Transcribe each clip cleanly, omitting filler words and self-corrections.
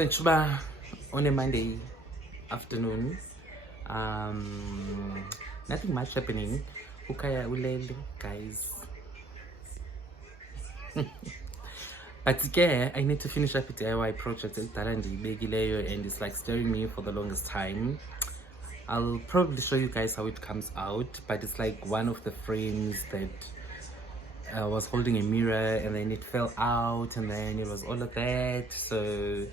Senchuba on a Monday afternoon. Nothing much happening. Ukaya ulele, guys. But yeah, I need to finish up the DIY project and it's like staring me for the longest time. I'll probably show you guys how it comes out, but it's like one of the frames that was holding a mirror and then it fell out and then it was all of that. So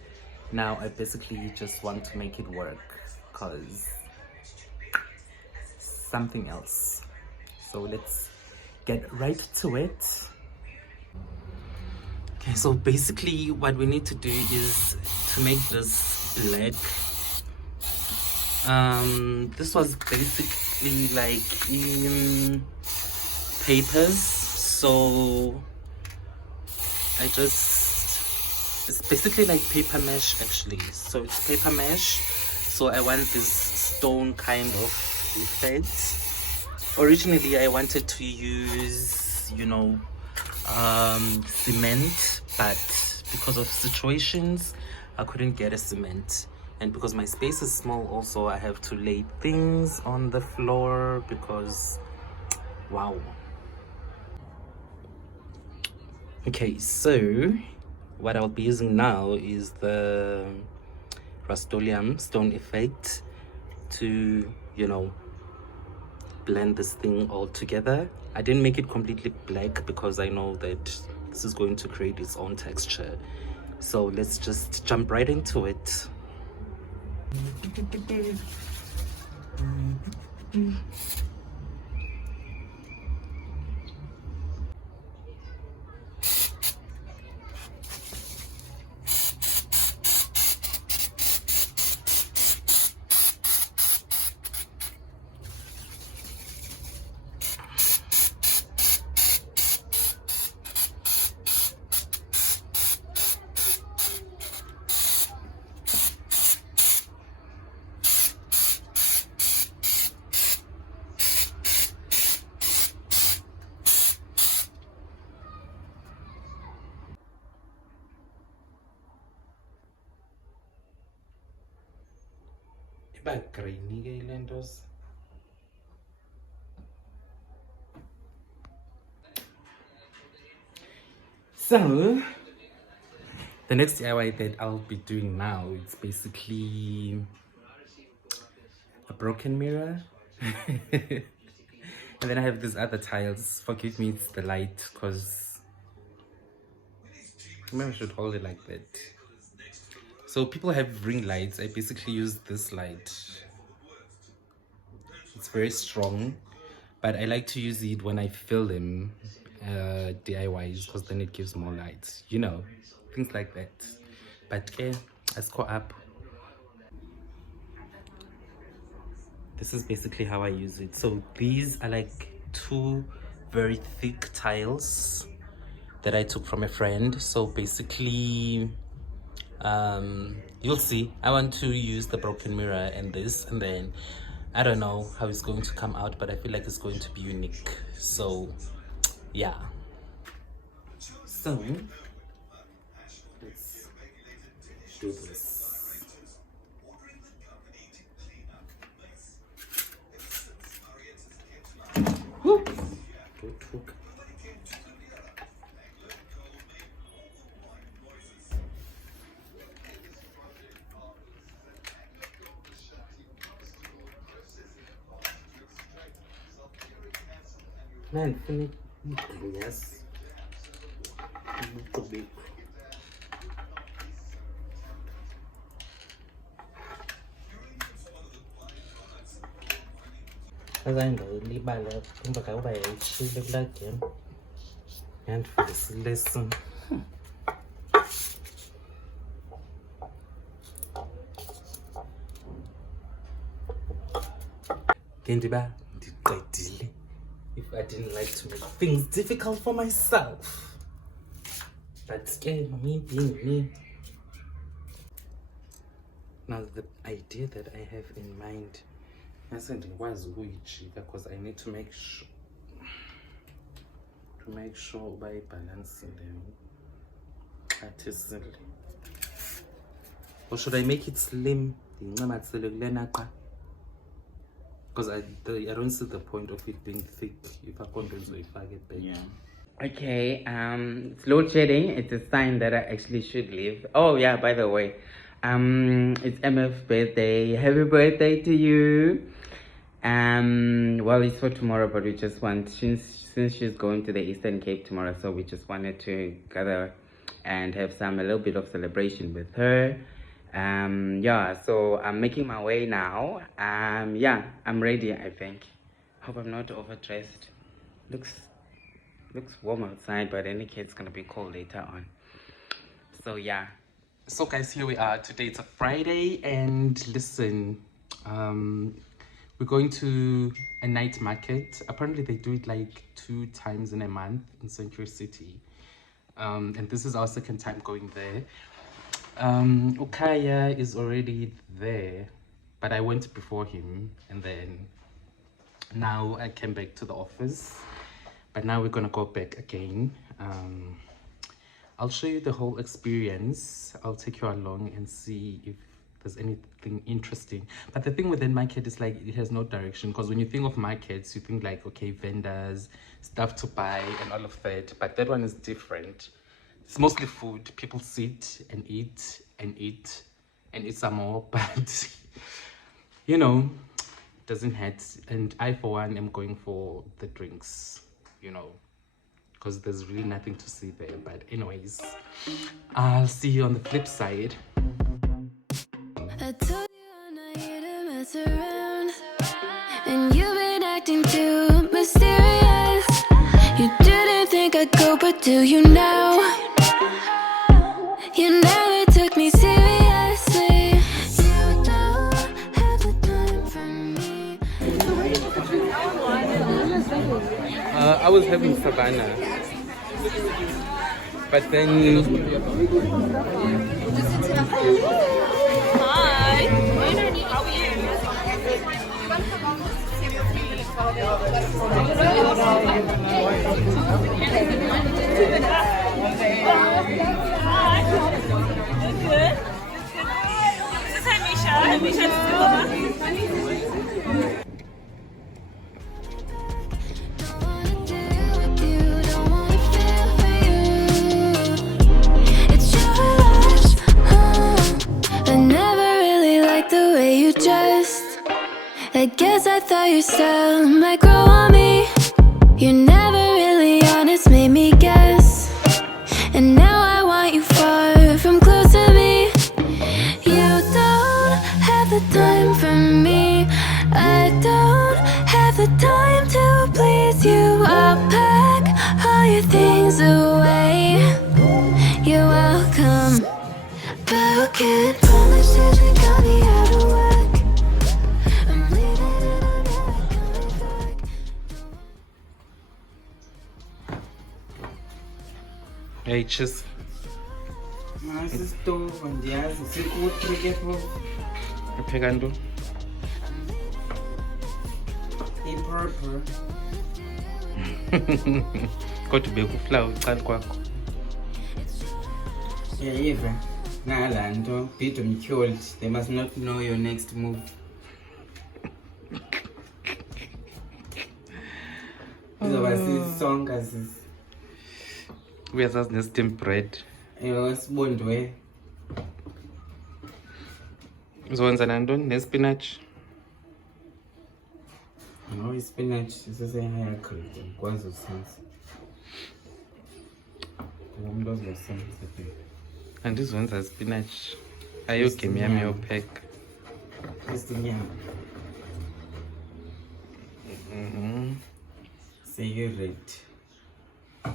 now I basically just want to make it work because something else. So let's get right to it. Okay, so basically what we need to do is to make this black. This was basically like in papers, so it's basically like paper mesh actually. So it's paper mesh, so I want this stone kind of effect. Originally I wanted to use, cement, but because of situations I couldn't get a cement, and because my space is small also I have to lay things on the floor because wow. Okay, so what I'll be using now is the Rust-Oleum stone effect to blend this thing all together. I didn't make it completely black because I know that this is going to create its own texture. So let's just jump right into it. So the next DIY that I'll be doing now, it's basically a broken mirror. And then I have these other tiles. Forgive me, it's the light, because maybe I should hold it like that. So people have ring lights. I basically use this light. It's very strong, but I like to use it when I film DIYs because then it gives more light, things like that. But yeah, let's go up. This is basically how I use it. So these are like two very thick tiles that I took from a friend. So basically you'll see I want to use the broken mirror and this, and then I don't know how it's going to come out, but I feel like it's going to be unique. So yeah, so let's do this. Woo! Don't hook. Man, funny. Yes. Look big. Azange ilibala kumbe kawuba yayishile kulaa game yandifundisa ilesson. Kendiba ndiqedile. If I didn't like to make things difficult for myself, but me being me. Now the idea that I have in mind, because I need to make sure by balancing them artistically. Or should I make it slim? Because I don't see the point of it being thick if I condense or if I get back. Yeah. Okay, it's load shedding. It's a sign that I actually should leave. Oh yeah, by the way, it's MF's birthday. Happy birthday to you. Well, it's for tomorrow, but we just want, since she's going to the Eastern Cape tomorrow, so we just wanted to gather and have a little bit of celebration with her. Yeah, so I'm making my way now. Yeah, I'm ready, I think. Hope I'm not overdressed. Looks warm outside, but any case, it's gonna be cold later on. So yeah. So guys, here we are. Today it's a Friday, and listen, we're going to a night market. Apparently they do it like 2 times in a month in Century City, and this is our second time going there. Ukaya is already there, but I went before him, and then now I came back to the office, but now we're gonna go back again. I'll show you the whole experience. I'll take you along and see if there's anything interesting. But the thing with the market is like it has no direction, because when you think of markets, you think like, okay, vendors, stuff to buy and all of that, but that one is different. It's mostly food. People sit and eat and eat and eat some more, but you know, doesn't hurt. And I for one am going for the drinks, you know, because there's really nothing to see there. But anyways, I'll see you on the flip side. I told you I'm not here to mess around, and you've been acting too mysterious. You didn't think I'd go, but do you now? You never took me seriously. You don't have the time for me. I was having Savannah, but then Hi. How are you? Good. This is Hamisha. Hamisha Don't wanna deal with you, don't wanna feel for you. It's your life, I never really liked the way you dressed. I guess I thought your style might grow on me. You're never really honest, made me guess. And now I want you far from close to me. You don't have the time for me. I don't have the time to please you. I'll pack all your things away. You're welcome, but I can't promise you got me out of work. I'm leaving and I'm never coming back. hey, cheers. Masisitovu ndiyazi sikutrike phofu Upheka ntoni? ipurple. Kodwa bekuflower ucala kwakho. Yayiva nala nto bid umtyholi. They must not know your next move. Izoba sisonka sis. Uyazazi ne-steamed bread. Sibondwe. Uzokwenza nantoni nespinach? No, ispinach sisese-higher grade. Kwazi usenza. Umuntu ozosenza ke. Andizwenza spinach. Ayogame yami yopheka. Isinyama. Say you're ready.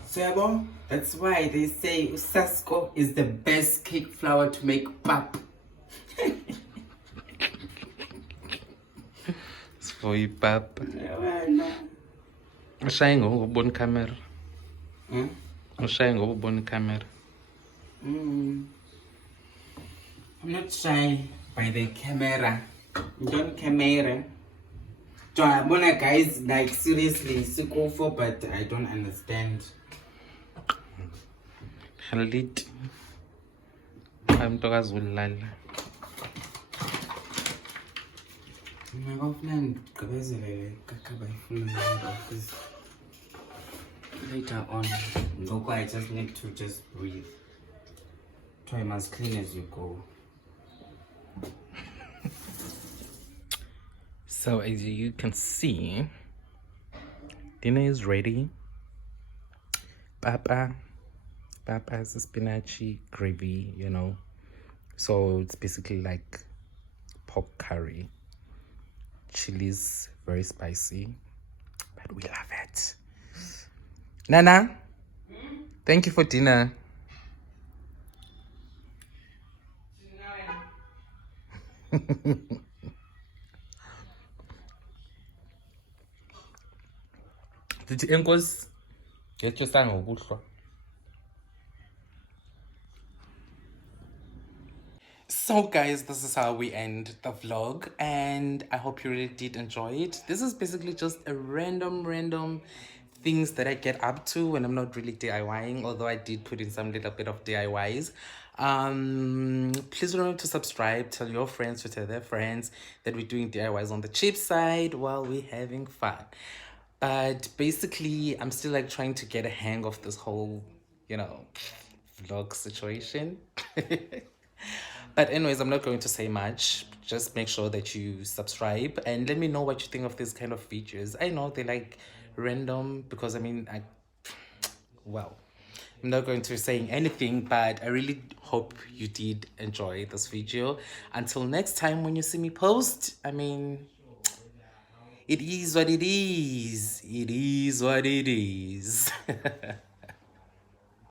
So, that's why they say Sasko is the best cake flour to make pap. It's for ipapa. Ushaye ngoba ubona camera. Ushaye ngoba ubona camera. I'm not shy by the camera. Don't camera. So I wanna guys like seriously go for, but I don't understand. Halit. I'm talking azulala. Later on, look, I just need to just breathe. So I must clean as you go. So as you can see, dinner is ready. Papa has a spinachy gravy, you know. So it's basically like pork curry. Chilies, very spicy, but we love it. Nana, thank you for dinner. Did you get your son ngokuhlwa? So guys, this is how we end the vlog, and I hope you really did enjoy it. This is basically just a random things that I get up to when I'm not really DIYing, although I did put in some little bit of DIYs. Please remember to subscribe, tell your friends to tell their friends that we're doing DIYs on the cheap side while we're having fun. But basically, I'm still like trying to get a hang of this whole, you know, vlog situation. But anyways, I'm not going to say much. Just make sure that you subscribe and let me know what you think of these kind of features. I know they're like random because I mean, well, I'm not going to say anything, but I really hope you did enjoy this video. Until next time when you see me post, I mean, it is what it is. It is what it is.